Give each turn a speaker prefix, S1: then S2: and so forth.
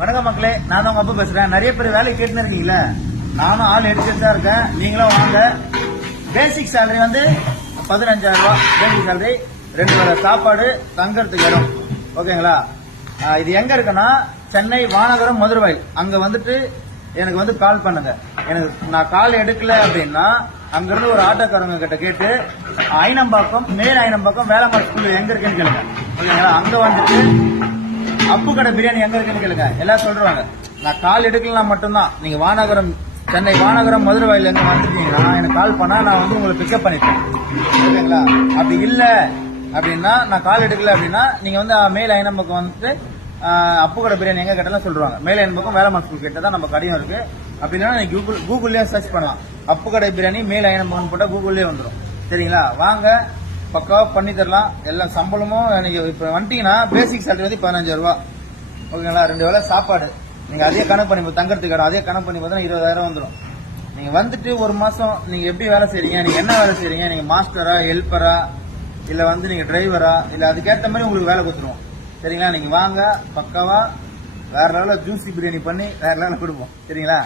S1: வணக்கம் மக்களே நான் தான் உங்க அப்பா பேசுறேன். நிறைய பேர் வேலை கேட்டுன்னு இருக்கீங்களா நானும் ஆள் எடுத்துட்டு தான் இருக்கேன். நீங்களும் வாங்க. பேசிக் சேலரி வந்து பதினஞ்சாயிரம் ரூபாய் பேசிக் சேலரி ரெண்டு வேளை சாப்பாடு தங்கறதுக்கு இடம். ஓகேங்களா? இது எங்க இருக்குன்னா சென்னை வானகரம் மதுரவாயில் அங்க வந்துட்டு எனக்கு வந்து கால் பண்ணுங்க. எனக்கு நான் கால் எடுக்கல அப்படின்னா அங்கிருந்து ஒரு ஆட்டோக்காரங்க கிட்ட கேட்டு ஐனம்பாக்கம் மேல் ஐனம்பாக்கம் வேளாண் ஸ்கூல் எங்க இருக்குன்னு கேளுங்க. ஓகேங்களா? அங்க வந்துட்டு அப்பு கடை பிரியாணி எங்க இருக்குன்னு கேளுங்க. எல்லாம் சொல்றாங்க. நான் கால் எடுக்கலாம் மட்டும்தான். நீங்க வானகரம் சென்னை வானகரம் மதுரை வாயில் இருந்து வந்துட்டீங்கன்னா எனக்கு கால் பண்ணா நான் வந்து உங்களை பிக்கப் பண்ணிப்பேன். ஓகேங்களா அப்படி இல்ல அப்படின்னா நான் கால் எடுக்கல அப்படின்னா நீங்க வந்து மேல் ஐனம் பக்கம் வந்துட்டு அப்பு கடை பிரியாணி எங்க கேட்டாலும் சொல்றாங்க. மேல் ஐனம் பக்கம் வேலை ஸ்கூல் கிட்ட தான் நம்ம கடையும் இருக்கு. அப்படின்னா நீங்க கூகுள் கூகுள்லயே சர்ச் பண்ணலாம். அப்பு கடை பிரியாணி மேல் ஐனம் பக்கம் போட்டா கூகுள்லயே வந்துடும் சரிங்களா? வாங்க பக்காவாக பண்ணி தரலாம். எல்லாம் சம்பளமும் எனக்கு இப்போ வந்துட்டீங்கன்னா பேசிக் சேலரி வந்து பதினஞ்சாயிரம் ரூபா. ஓகேங்களா? ரெண்டு வேளை சாப்பாடு. நீங்கள் அதே கணக்கு பண்ணி தங்கறதுக்கு இடம் அதே கணக்கு பண்ணி பார்த்தா இருபதாயிரம் வந்துடும் நீங்கள் வந்துட்டு ஒரு மாதம் நீங்கள் எப்படி வேலை செய்கிறீங்க நீங்கள் என்ன வேலை செய்கிறீங்க நீங்கள் மாஸ்டரா ஹெல்ப்பரா? இல்லை வந்து நீங்கள் டிரைவரா? இல்லை அதுக்கேற்ற மாதிரி உங்களுக்கு வேலை கொடுத்துருவோம். சரிங்களா? நீங்கள் வாங்க பக்காவாக வேற லெவலில் ஜூஸி பிரியாணி பண்ணி வேற லெவலில் கொடுப்போம். சரிங்களா?